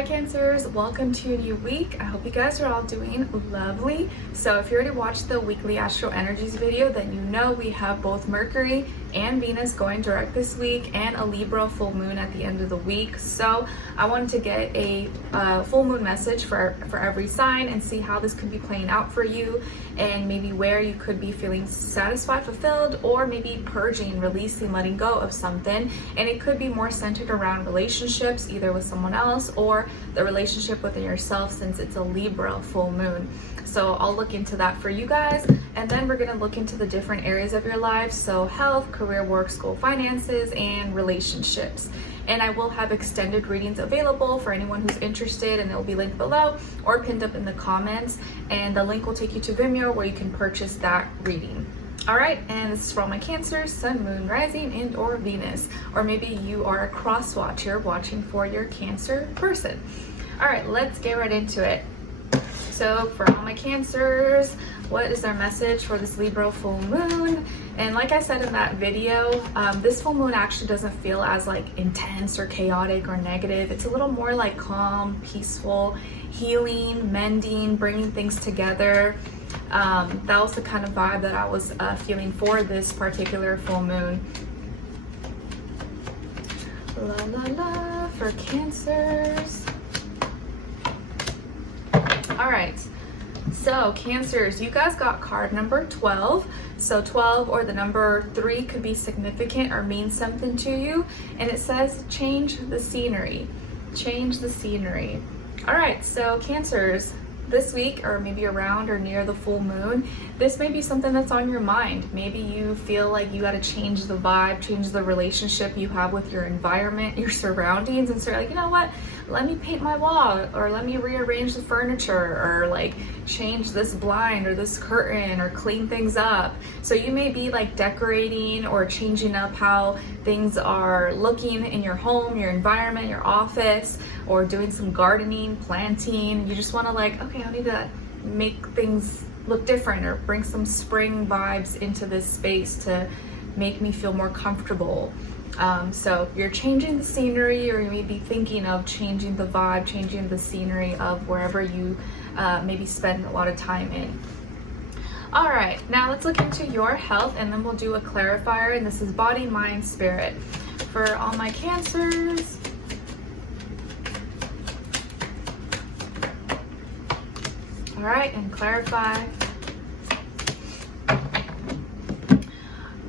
Hi Cancers, welcome to a new week. I hope you guys are all doing lovely. So if you already watched the weekly astro energies video, then you know we have both Mercury and Venus going direct this week and a Libra full moon at the end of the week. So I wanted to get a full moon message for every sign and see how this could be playing out for you and maybe where you could be feeling satisfied, fulfilled, or maybe purging, releasing, letting go of something. And it could be more centered around relationships, either with someone else or the relationship within yourself, since it's a Libra full moon. So I'll look into that for you guys, and then we're going to look into the different areas of your life, so health, career, work, school, finances, and relationships. And I will have extended readings available for anyone who's interested, and it will be linked below or pinned up in the comments, and the link will take you to Vimeo where you can purchase that reading. All right, and this is for all my Cancers, Sun, Moon, Rising, and or Venus, or maybe you are a cross watcher watching for your Cancer person. All right, let's get right into it. So for all my Cancers, what is our message for this Libra full moon? And like I said in that video, this full moon actually doesn't feel as like intense or chaotic or negative. It's a little more like calm, peaceful, healing, mending, bringing things together. That was the kind of vibe that I was feeling for this particular full moon. La la la for Cancers. All right, so Cancers, you guys got card number 12. So 12 or the number 3 could be significant or mean something to you. And it says change the scenery. Change the scenery. All right, so Cancers, this week or maybe around or near the full moon, this may be something that's on your mind. Maybe you feel like you got to change the vibe, change the relationship you have with your environment, your surroundings, and so you're like, you know what, let me paint my wall, or let me rearrange the furniture, or like change this blind or this curtain, or clean things up. So you may be like decorating or changing up how things are looking in your home, your environment, your office, or doing some gardening, planting. You just want to like, okay, I need to make things look different or bring some spring vibes into this space to make me feel more comfortable. So you're changing the scenery, or you may be thinking of changing the vibe, changing the scenery of wherever you maybe spend a lot of time in. All right, now let's look into your health, and then we'll do a clarifier, and this is body, mind, spirit. For all my Cancers, all right, and clarify.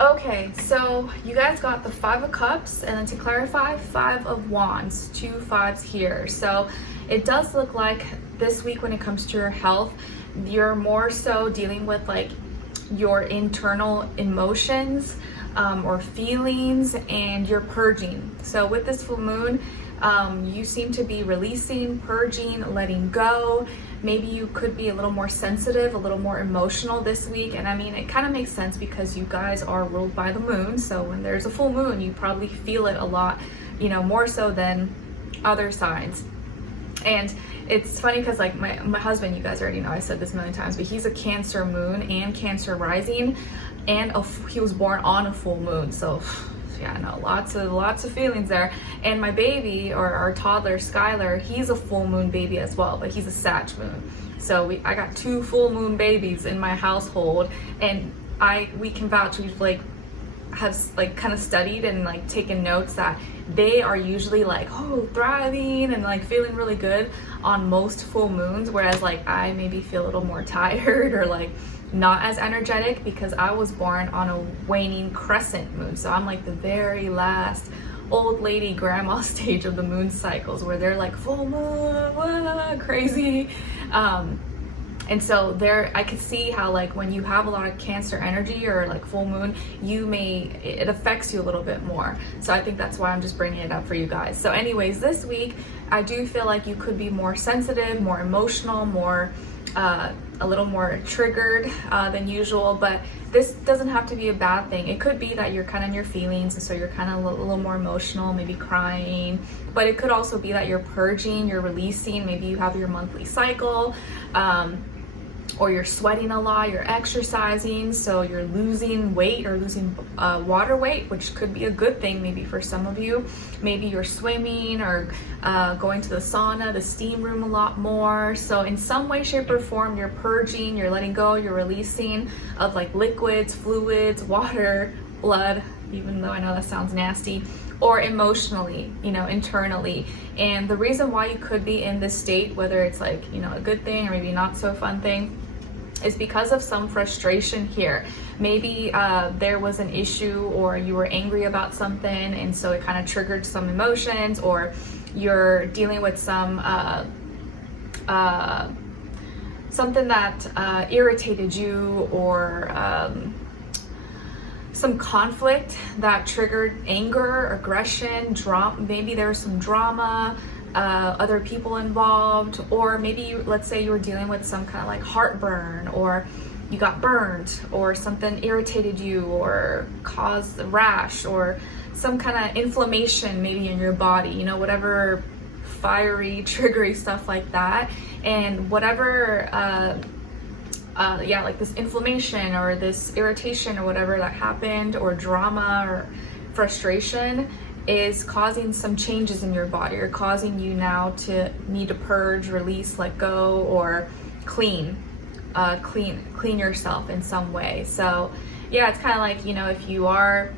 Okay, so you guys got the 5 of Cups, and then to clarify, 5 of Wands, 2 5s here. So it does look like this week when it comes to your health, you're more so dealing with like your internal emotions or feelings, and you're purging. So with this full moon, you seem to be releasing, purging, letting go. Maybe you could be a little more sensitive, a little more emotional this week. And I mean, it kind of makes sense because you guys are ruled by the moon. So when there's a full moon, you probably feel it a lot, you know, more so than other signs. And it's funny because like my husband, you guys already know, I said this a million times, but he's a Cancer moon and Cancer rising, and he was born on a full moon. So yeah, no, lots of feelings there. And my baby, or our toddler Skylar, he's a full moon baby as well, but he's a Sag moon. So I got 2 full moon babies in my household, and we can vouch, we've like have like kind of studied and like taken notes that they are usually like, oh, thriving and like feeling really good on most full moons, whereas like I maybe feel a little more tired or like not as energetic because I was born on a waning crescent moon. So I'm like the very last old lady grandma stage of the moon cycles, where they're like full moon, wah, crazy. And so there, I could see how like when you have a lot of Cancer energy or like full moon, it affects you a little bit more. So I think that's why I'm just bringing it up for you guys. So anyways, this week, I do feel like you could be more sensitive, more emotional, more, a little more triggered than usual, but this doesn't have to be a bad thing. It could be that you're kind of in your feelings, and so you're kind of a little more emotional, maybe crying, but it could also be that you're purging, you're releasing, maybe you have your monthly cycle. or you're sweating a lot, you're exercising, so you're losing weight or losing water weight, which could be a good thing maybe for some of you. Maybe you're swimming or going to the sauna, the steam room a lot more. So in some way, shape, or form, you're purging, you're letting go, you're releasing of like liquids, fluids, water, blood, even though I know that sounds nasty, or emotionally, you know, internally. And the reason why you could be in this state, whether it's like, you know, a good thing or maybe not so fun thing, is because of some frustration here. Maybe there was an issue, or you were angry about something, and so it kind of triggered some emotions, or you're dealing with some something that irritated you, or some conflict that triggered anger, aggression, drama. Maybe there was some drama, other people involved, or maybe let's say you were dealing with some kind of like heartburn, or you got burned, or something irritated you or caused a rash, or some kind of inflammation maybe in your body, you know, whatever fiery, triggery stuff like that. And whatever yeah, like this inflammation or this irritation or whatever that happened, or drama or frustration, is causing some changes in your body, or causing you now to need to purge, release, let go, or clean yourself in some way. So yeah, it's kind of like, you know, if you are,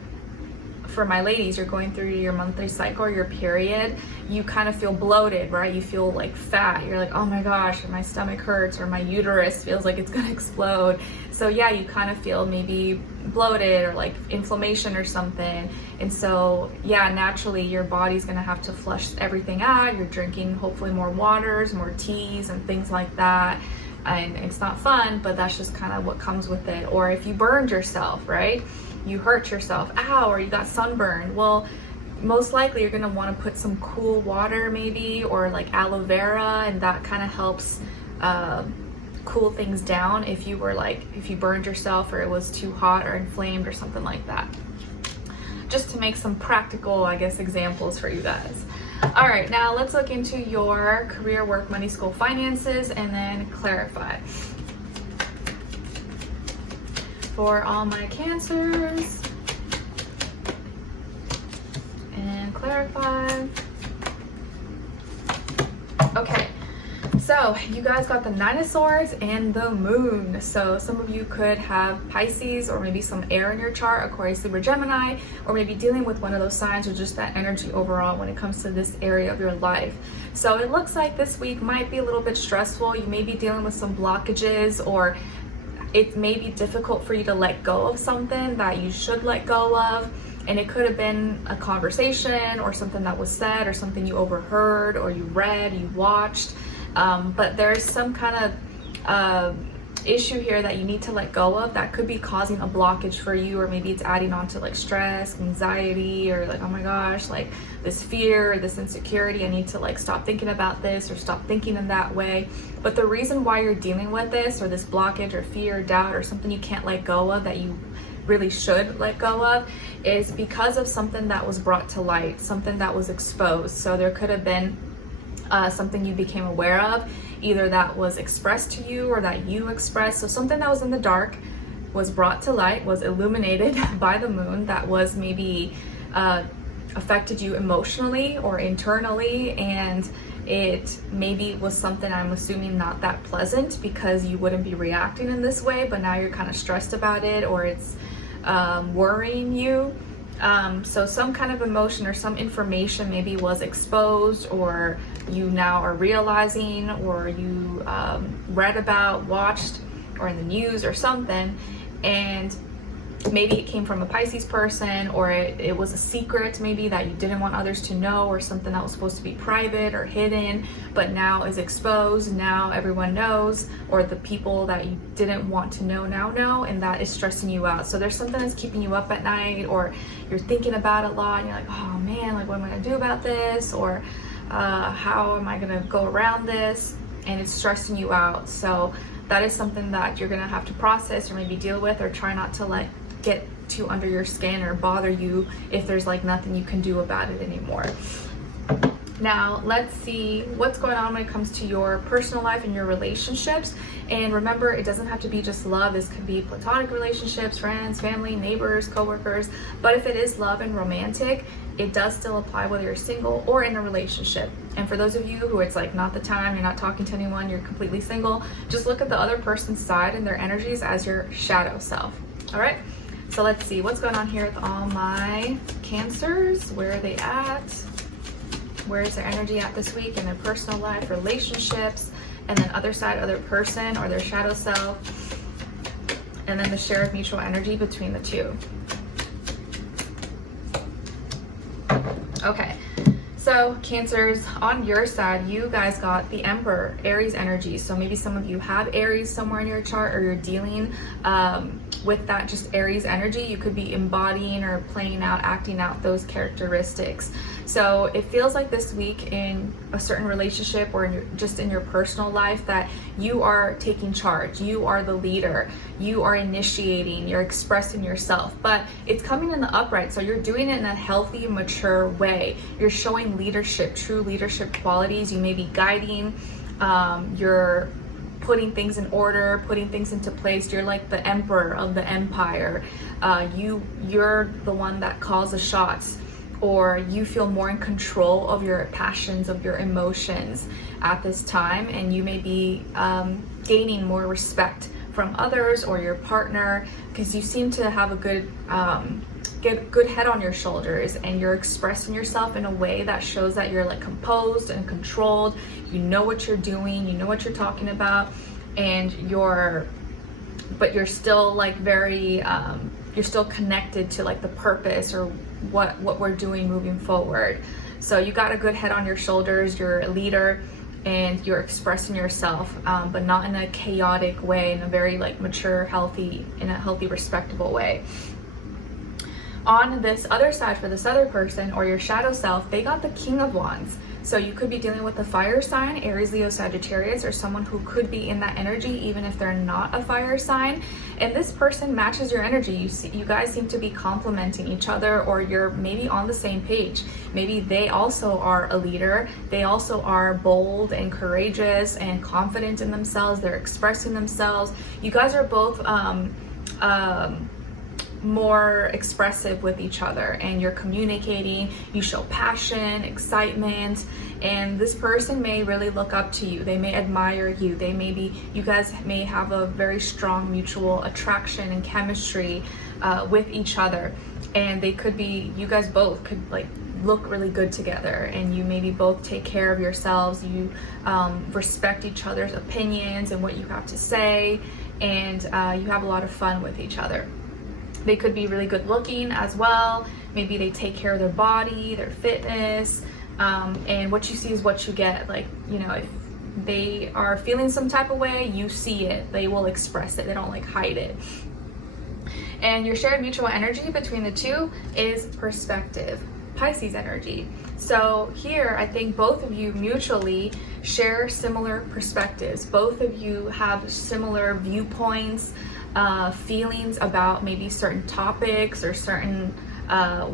for my ladies, you're going through your monthly cycle or your period, you kind of feel bloated, right? You feel like fat. You're like, oh my gosh, my stomach hurts, or my uterus feels like it's gonna explode. So yeah, you kind of feel maybe bloated, or like inflammation or something. And so yeah, naturally your body's gonna have to flush everything out. You're drinking hopefully more waters, more teas and things like that. And it's not fun, but that's just kind of what comes with it. Or if you burned yourself, right? You hurt yourself, ow, or you got sunburned. Well, most likely you're gonna want to put some cool water maybe, or like aloe vera, and that kind of helps cool things down if you burned yourself, or it was too hot or inflamed or something like that. Just to make some practical, I guess, examples for you guys. All right, now let's look into your career, work, money, school, finances, and then clarify. For all my Cancers, and clarify. Okay, so you guys got the Nine of Swords and the Moon. So some of you could have Pisces, or maybe some air in your chart, Aquarius, Libra, Gemini, or maybe dealing with one of those signs, or just that energy overall when it comes to this area of your life. So it looks like this week might be a little bit stressful. You may be dealing with some blockages, or it may be difficult for you to let go of something that you should let go of. And it could have been a conversation, or something that was said, or something you overheard, or you read, you watched. But there's some kind of issue here that you need to let go of that could be causing a blockage for you, or maybe it's adding on to like stress, anxiety, or like, oh my gosh, like this fear or this insecurity, I need to like stop thinking about this, or stop thinking in that way. But the reason why you're dealing with this, or this blockage or fear or doubt, or something you can't let go of that you really should let go of, is because of something that was brought to light, something that was exposed. So there could have been something you became aware of, either that was expressed to you or that you expressed. So something that was in the dark was brought to light, was illuminated by the moon, that was maybe affected you emotionally or internally, and it maybe was something, I'm assuming, not that pleasant, because you wouldn't be reacting in this way, but now you're kind of stressed about it, or it's worrying you. So some kind of emotion or some information maybe was exposed, or you now are realizing, or you read about, watched, or in the news or something, and maybe it came from a Pisces person, or it was a secret maybe that you didn't want others to know, or something that was supposed to be private or hidden but now is exposed. Now everyone knows, or the people that you didn't want to know now know, and that is stressing you out. So there's something that's keeping you up at night, or you're thinking about it a lot, and you're like, oh man, like what am I gonna do about this, or how am I gonna go around this, and it's stressing you out. So that is something that you're gonna have to process, or maybe deal with, or try not to let get too under your skin or bother you if there's like nothing you can do about it anymore. Now, let's see what's going on when it comes to your personal life and your relationships. And remember, it doesn't have to be just love. This could be platonic relationships, friends, family, neighbors, coworkers. But if it is love and romantic, it does still apply whether you're single or in a relationship. And for those of you who it's like not the time, you're not talking to anyone, you're completely single, just look at the other person's side and their energies as your shadow self. All right? So let's see what's going on here with all my Cancers. Where are they at? Where is their energy at this week in their personal life, relationships, and then other side, other person or their shadow self, and then the shared mutual energy between the two. Okay, so Cancers, on your side, you guys got the Emperor, Aries energy. So maybe some of you have Aries somewhere in your chart, or you're dealing with that just Aries energy. You could be embodying or playing out, acting out those characteristics. So it feels like this week in a certain relationship or just in your personal life that you are taking charge. You are the leader. You are initiating. You're expressing yourself. But it's coming in the upright. So you're doing it in a healthy, mature way. You're showing leadership, true leadership qualities. You may be guiding. You're putting things in order, putting things into place. You're like the emperor of the empire. You're the one that calls the shots, or you feel more in control of your passions, of your emotions at this time, and you may be gaining more respect from others or your partner, because you seem to have a good head on your shoulders, and you're expressing yourself in a way that shows that you're like composed and controlled. You know what you're doing, you know what you're talking about, and you're still like very you're still connected to like the purpose or what we're doing moving forward. So you got a good head on your shoulders, you're a leader, and you're expressing yourself, but not in a chaotic way, in a very like mature, healthy, respectable way. On this other side, for this other person or your shadow self, they got the King of Wands. So you could be dealing with a fire sign, Aries, Leo, Sagittarius, or someone who could be in that energy even if they're not a fire sign. And this person matches your energy. You guys seem to be complementing each other, or you're maybe on the same page. Maybe they also are a leader. They also are bold and courageous and confident in themselves. They're expressing themselves. You guys are both more expressive with each other, and you're communicating. You show passion, excitement, and this person may really look up to you. They may admire you. You guys may have a very strong mutual attraction and chemistry with each other, and you guys both could like look really good together, and you maybe both take care of yourselves. You respect each other's opinions and what you have to say, and you have a lot of fun with each other. They could be really good looking as well. Maybe they take care of their body, their fitness, and what you see is what you get. Like, you know, if they are feeling some type of way, you see it. They will express it. They don't like hide it. And your shared mutual energy between the two is perspective, Pisces energy. So here, I think both of you mutually share similar perspectives. Both of you have similar viewpoints, feelings about maybe certain topics or certain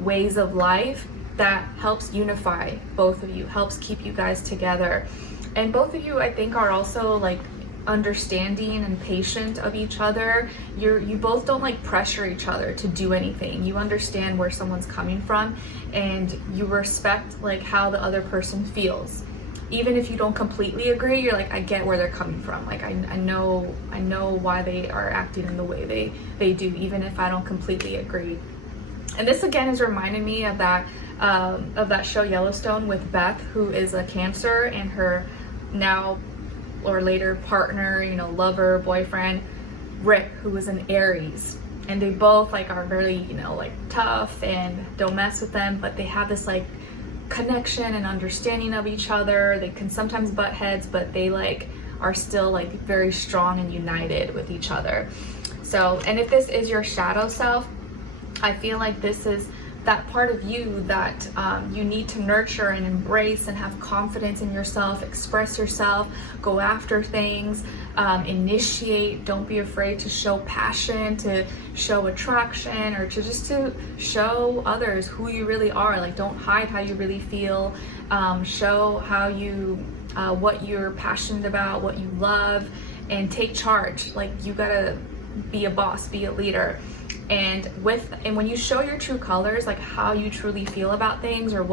ways of life that helps unify both of you, helps keep you guys together. And both of you, I think, are also like understanding and patient of each other. You both don't like pressure each other to do anything. You understand where someone's coming from, and you respect like how the other person feels. Even if you don't completely agree, you're like, I get where they're coming from. Like I know why they are acting in the way they do, even if I don't completely agree. And this again is reminding me of that show Yellowstone with Beth, who is a Cancer, and her now or later partner, you know, lover, boyfriend, Rick, who was an Aries. And they both like are very, you know, like tough and don't mess with them, but they have this like connection and understanding of each other. They can sometimes butt heads, but they like are still like very strong and united with each other. So, and if this is your shadow self, I feel like this is that part of you that you need to nurture and embrace and have confidence in yourself, express yourself, go after things, initiate. Don't be afraid to show passion, to show attraction, or to show others who you really are. Like, don't hide how you really feel. Show how you what you're passionate about, what you love, and take charge. Like, you gotta be a boss, be a leader. And when you show your true colors, like how you truly feel about things, or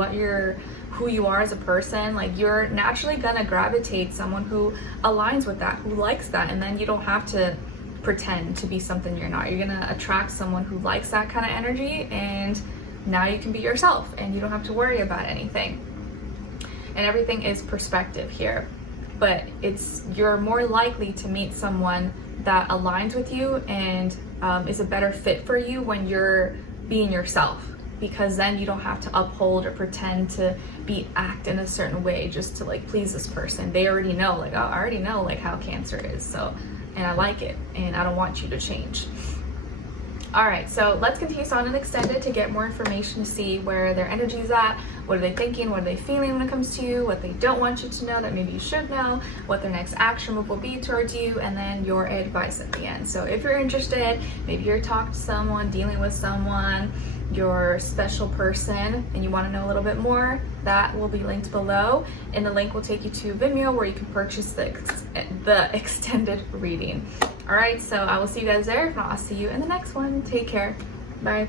who you are as a person, like, you're naturally gonna gravitate someone who aligns with that, who likes that, and then you don't have to pretend to be something you're not. You're gonna attract someone who likes that kind of energy, and now you can be yourself and you don't have to worry about anything. And everything is perspective here, but you're more likely to meet someone that aligns with you and is a better fit for you when you're being yourself, because then you don't have to uphold or pretend to act in a certain way just to like please this person. They already know, like, oh, I already know like how Cancer is, so, and I like it, and I don't want you to change. All right, so let's continue on and extended to get more information to see where their energy is at. What are they thinking? What are they feeling when it comes to you? What they don't want you to know that maybe you should know? What their next action move will be towards you? And then your advice at the end. So if you're interested, maybe you're talking to someone, dealing with someone, your special person, and you want to know a little bit more, that will be linked below, and the link will take you to Vimeo where you can purchase the extended reading. All right, so I will see you guys there. If not, I'll see you in the next one. Take care. Bye.